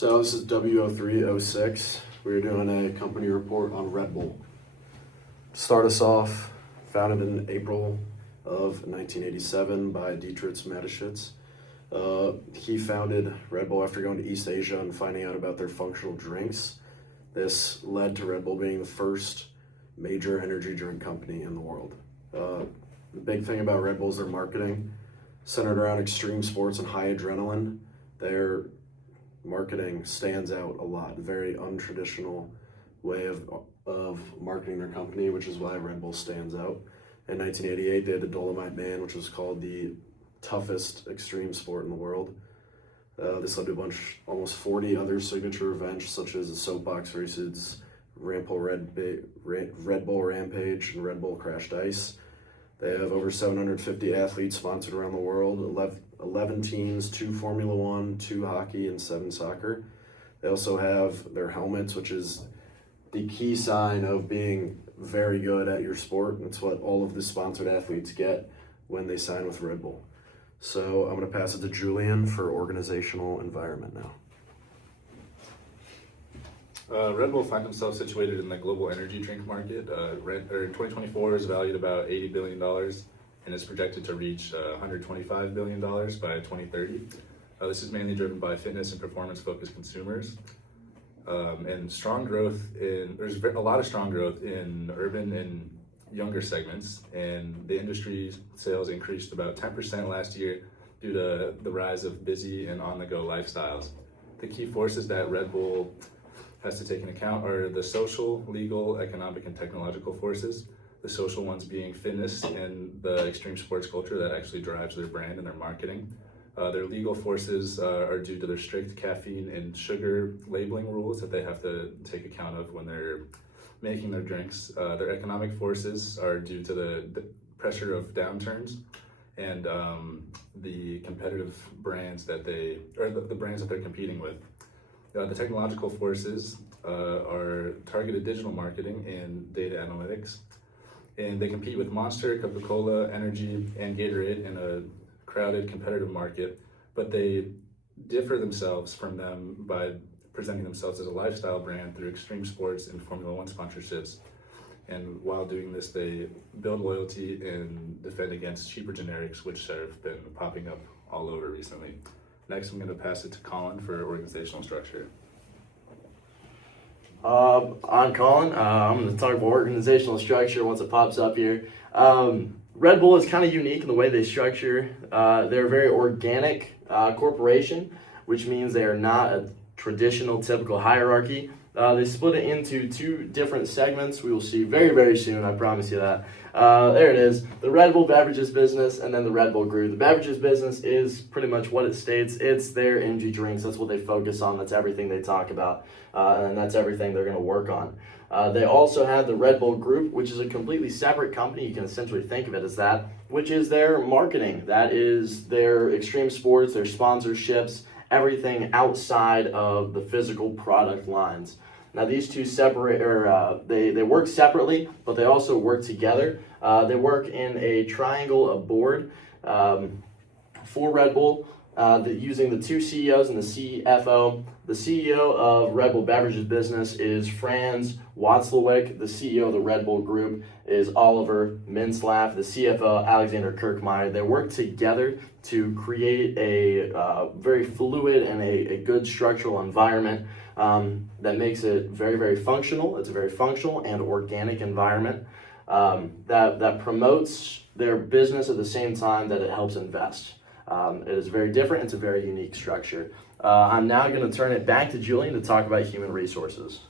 So this is W03-06. We're doing a company report on Red Bull. Start us off, founded in April of 1987 by Dietrich Mateschitz. He founded Red Bull after going to East Asia and finding out about their functional drinks. This led to Red Bull being the first major energy drink company in the world. The big thing about Red Bull is their marketing, centered around extreme sports and high adrenaline. Their marketing stands out a lot. Very untraditional way of marketing their company, which is why Red Bull stands out. In 1988, they had the Dolomite Man, which was called the toughest extreme sport in the world. This led to almost 40 other signature events, such as the soapbox races, Red Bull Rampage, and Red Bull Crashed Ice. They have over 750 athletes sponsored around the world, 11 teams, 2 Formula One, 2 hockey, and 7 soccer. They also have their helmets, which is the key sign of being very good at your sport. It's what all of the sponsored athletes get when they sign with Red Bull. So I'm going to pass it to Julian for organizational environment now. Red Bull finds themselves situated in the global energy drink market. 2024 is valued about $80 billion and is projected to reach $125 billion by 2030. This is mainly driven by fitness and performance-focused consumers. And there's a lot of strong growth in urban and younger segments, and the industry's sales increased about 10% last year due to the rise of busy and on-the-go lifestyles. The key forces that Red Bull has to take into account are the social, legal, economic, and technological forces. The social ones being fitness and the extreme sports culture that actually drives their brand and their marketing. Their legal forces are due to their strict caffeine and sugar labeling rules that they have to take account of when they're making their drinks. Their economic forces are due to the pressure of downturns and the competitive brands the brands that they're competing with. The technological forces are targeted digital marketing and data analytics, and they compete with Monster, Coca-Cola, Energy, and Gatorade in a crowded, competitive market, but they differ themselves from them by presenting themselves as a lifestyle brand through extreme sports and Formula One sponsorships. And while doing this, they build loyalty and defend against cheaper generics, which have been popping up all over recently. Next, I'm going to pass it to Kollin for organizational structure. I'm Kollin. I'm going to talk about organizational structure once it pops up here. Red Bull is kind of unique in the way they structure. They're a very organic corporation, which means they are not a traditional, typical hierarchy. They split it into 2 different segments. We will see very, very soon, I promise you that. There it is, the Red Bull Beverages business and then the Red Bull Group. The Beverages business is pretty much what it states. It's their energy drinks. That's what they focus on. That's everything they talk about, and that's everything they're going to work on. They also have the Red Bull Group, which is a completely separate company. You can essentially think of it as that, which is their marketing. That is their extreme sports, their sponsorships, everything outside of the physical product lines. Now these two they work separately, but they also work together. They work in a triangle of board for Red Bull, using the 2 CEOs and the CFO. The CEO of Red Bull Beverages business is Franz Watzlawick. The CEO of the Red Bull Group is Oliver Minslav. The CFO, Alexander Kirkmeyer. They work together to create a very fluid and a good structural environment that makes it very, very functional. It's a very functional and organic environment that promotes their business at the same time that it helps invest. It is very different. It's a very unique structure. I'm now going to turn it back to Julian to talk about human resources.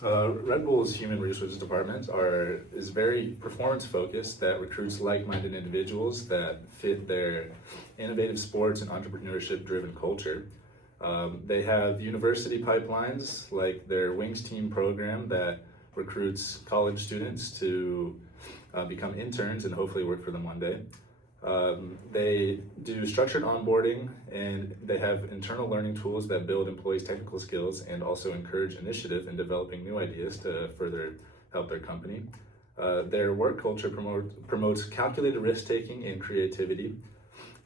Red Bull's human resources department is very performance focused, that recruits like-minded individuals that fit their innovative sports and entrepreneurship driven culture. They have university pipelines like their Wings Team program that recruits college students to become interns and hopefully work for them one day. They do structured onboarding, and they have internal learning tools that build employees' technical skills and also encourage initiative in developing new ideas to further help their company. Their work culture promotes calculated risk-taking and creativity.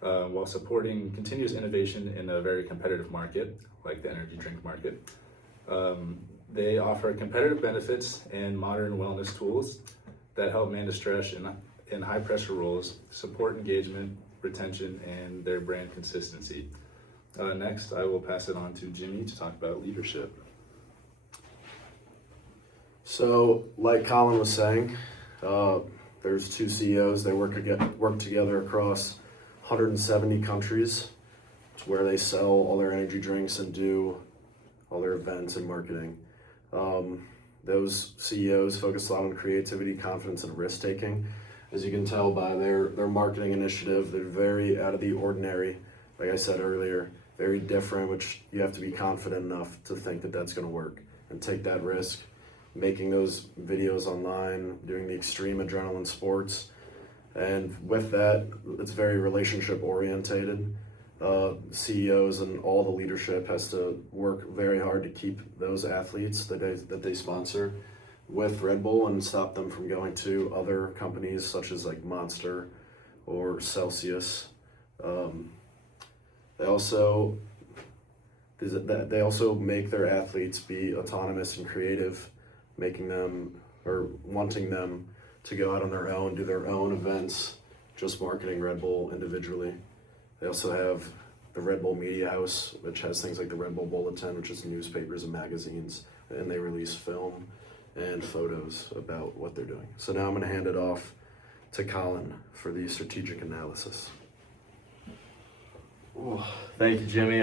while supporting continuous innovation in a very competitive market, like the energy drink market. They offer competitive benefits and modern wellness tools that help manage stress in high-pressure roles, support engagement, retention, and their brand consistency. Next, I will pass it on to Jimmy to talk about leadership. So, like Kollin was saying, there's two CEOs. They work together across 170 countries, where they sell all their energy drinks and do all their events and marketing. Those CEOs focus a lot on creativity, confidence, and risk taking. As you can tell by their marketing initiative, they're very out of the ordinary. Like I said earlier, very different, which you have to be confident enough to think that that's going to work and take that risk. Making those videos online, doing the extreme adrenaline sports. And with that, it's very relationship orientated. CEOs and all the leadership has to work very hard to keep those athletes that they sponsor with Red Bull and stop them from going to other companies such as like Monster or Celsius. They also make their athletes be autonomous and creative, making them or wanting them to go out on their own, do their own events, just marketing Red Bull individually. They also have the Red Bull Media House, which has things like the Red Bull Bulletin, which is newspapers and magazines, and they release film and photos about what they're doing. So now I'm going to hand it off to Kollin for the strategic analysis. Thank you, Jimmy.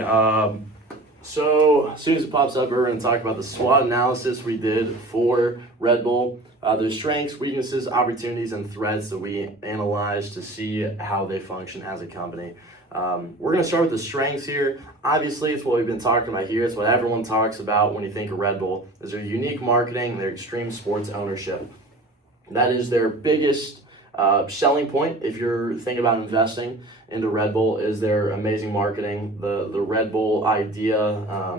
So as soon as it pops up, we're going to talk about the SWOT analysis we did for Red Bull. Their strengths, weaknesses, opportunities, and threats that we analyzed to see how they function as a company. We're going to start with the strengths here. Obviously, it's what we've been talking about here. It's what everyone talks about when you think of Red Bull, is their unique marketing and their extreme sports ownership. That is their biggest selling point if you're thinking about investing into Red Bull, is their amazing marketing. The Red Bull idea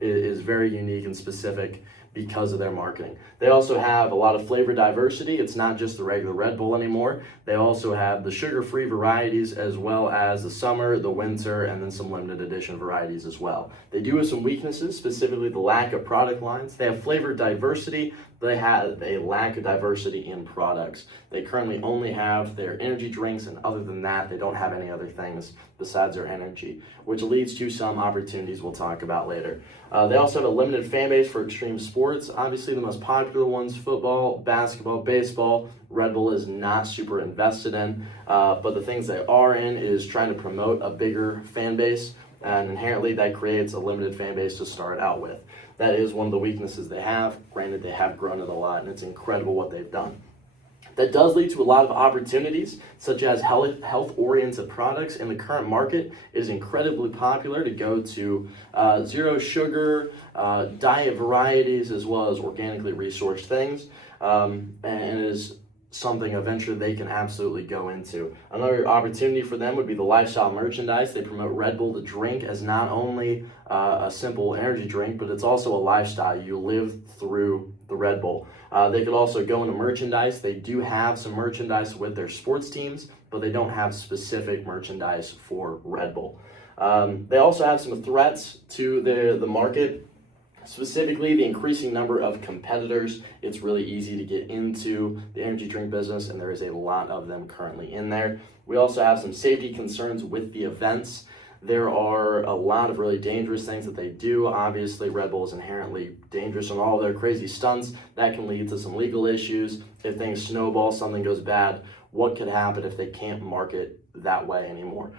is very unique and specific because of their marketing. They also have a lot of flavor diversity. It's not just the regular Red Bull anymore. They also have the sugar-free varieties, as well as the summer, the winter, and then some limited edition varieties as well. They do have some weaknesses, specifically the lack of product lines. They have flavor diversity, but they have a lack of diversity in products. They currently only have their energy drinks, and other than that, they don't have any other things besides their energy, which leads to some opportunities we'll talk about later. They also have a limited fan base for extreme sports. Obviously, the most popular ones, football, basketball, baseball, Red Bull is not super invested in, but the things they are in is trying to promote a bigger fan base, and inherently that creates a limited fan base to start out with. That is one of the weaknesses they have. Granted, they have grown it a lot, and it's incredible what they've done. That does lead to a lot of opportunities, such as health-oriented products. In the current market, it is incredibly popular to go to zero sugar, diet varieties, as well as organically resourced things, and it is something eventually they can absolutely go into. Another opportunity for them would be the lifestyle merchandise. They promote Red Bull, the drink, as not only a simple energy drink, but it's also a lifestyle. You live through the Red Bull. They could also go into merchandise. They do have some merchandise with their sports teams, but they don't have specific merchandise for Red Bull. They also have some threats to the market. Specifically, the increasing number of competitors. It's really easy to get into the energy drink business, and there is a lot of them currently in there. We also have some safety concerns with the events. There are a lot of really dangerous things that they do. Obviously, Red Bull is inherently dangerous on all of their crazy stunts. That can lead to some legal issues. If things snowball, something goes bad, what could happen if they can't market that way anymore?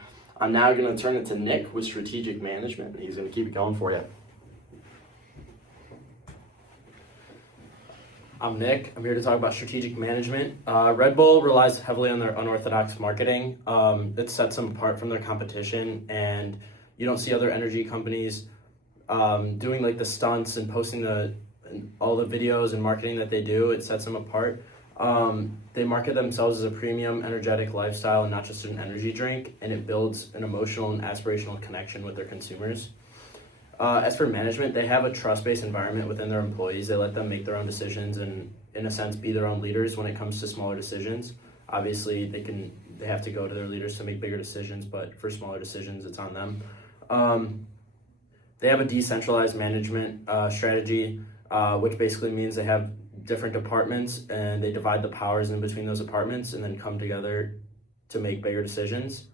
I'm now going to turn it to Nick with strategic management, and he's going to keep it going for you. I'm Nick. I'm here to talk about strategic management. Red Bull relies heavily on their unorthodox marketing. It sets them apart from their competition, and you don't see other energy companies doing like the stunts and posting all the videos and marketing that they do. It sets them apart. They market themselves as a premium energetic lifestyle and not just an energy drink, and it builds an emotional and aspirational connection with their consumers. As for management, they have a trust-based environment within their employees. They let them make their own decisions and, in a sense, be their own leaders when it comes to smaller decisions. Obviously, they can they have to go to their leaders to make bigger decisions, but for smaller decisions, it's on them. They have a decentralized management strategy, which basically means they have different departments and they divide the powers in between those departments and then come together to make bigger decisions.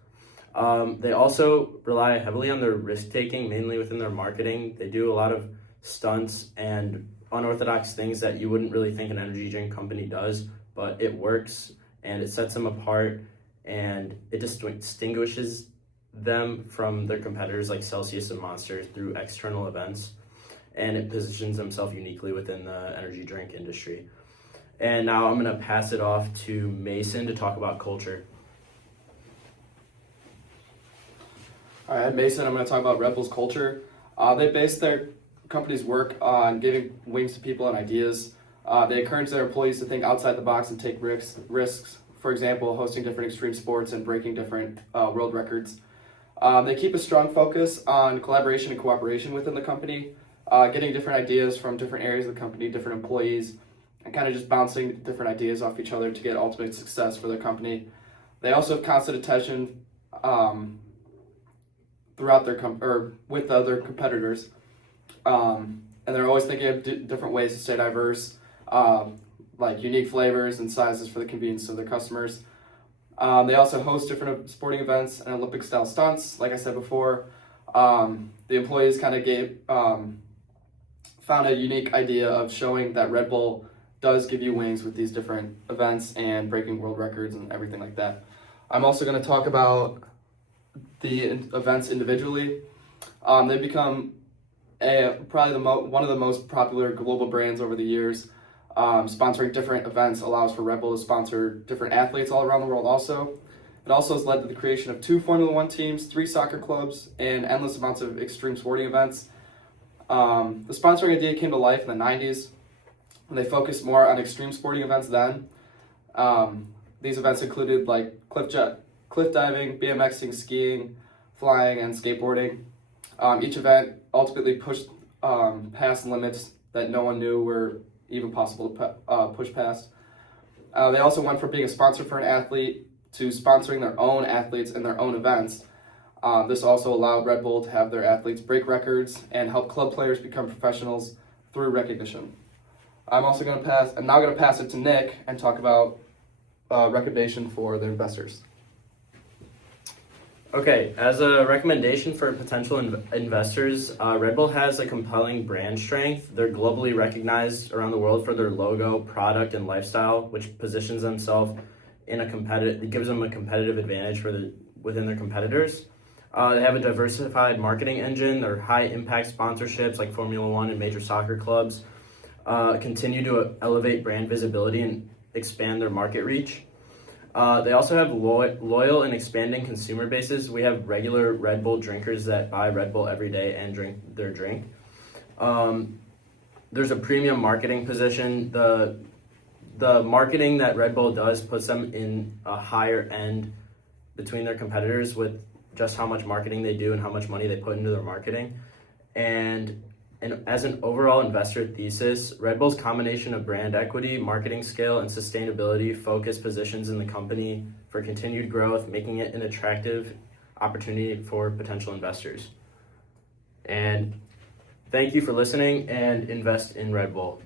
They also rely heavily on their risk-taking, mainly within their marketing. They do a lot of stunts and unorthodox things that you wouldn't really think an energy drink company does, but it works and it sets them apart and it distinguishes them from their competitors like Celsius and Monster through external events, and it positions themselves uniquely within the energy drink industry. And now I'm going to pass it off to Mason to talk about culture. All right, Mason, I'm going to talk about Red Bull's culture. They base their company's work on giving wings to people and ideas. They encourage their employees to think outside the box and take risks. For example, hosting different extreme sports and breaking different world records. They keep a strong focus on collaboration and cooperation within the company, getting different ideas from different areas of the company, different employees, and kind of just bouncing different ideas off each other to get ultimate success for their company. They also have constant attention throughout their with other competitors, and they're always thinking of different ways to stay diverse, like unique flavors and sizes for the convenience of their customers. They also host different sporting events and Olympic style stunts. Like I said before, the employees kind of found a unique idea of showing that Red Bull does give you wings with these different events and breaking world records and everything like that. I'm also going to talk about the events individually. They've become probably one of the most popular global brands over the years. Sponsoring different events allows for Red Bull to sponsor different athletes all around the world also. It also has led to the creation of 2 Formula One teams, 3 soccer clubs, and endless amounts of extreme sporting events. The sponsoring idea came to life in the 90s when they focused more on extreme sporting events then. These events included like cliff diving, BMXing, skiing, flying, and skateboarding. Each event ultimately pushed past limits that no one knew were even possible to push past. They also went from being a sponsor for an athlete to sponsoring their own athletes and their own events. This also allowed Red Bull to have their athletes break records and help club players become professionals through recognition. I'm now going to pass it to Nick and talk about recommendation for their investors. Okay, as a recommendation for potential investors, Red Bull has a compelling brand strength. They're globally recognized around the world for their logo, product, and lifestyle, which positions themselves it gives them a competitive advantage within their competitors. They have a diversified marketing engine. Their high-impact sponsorships like Formula One and major soccer clubs continue to elevate brand visibility and expand their market reach. They also have loyal and expanding consumer bases. We have regular Red Bull drinkers that buy Red Bull every day and drink their drink. There's a premium marketing position. The marketing that Red Bull does puts them in a higher end between their competitors with just how much marketing they do and how much money they put into their marketing. And as an overall investor thesis, Red Bull's combination of brand equity, marketing scale, and sustainability focus positions in the company for continued growth, making it an attractive opportunity for potential investors. And thank you for listening and invest in Red Bull.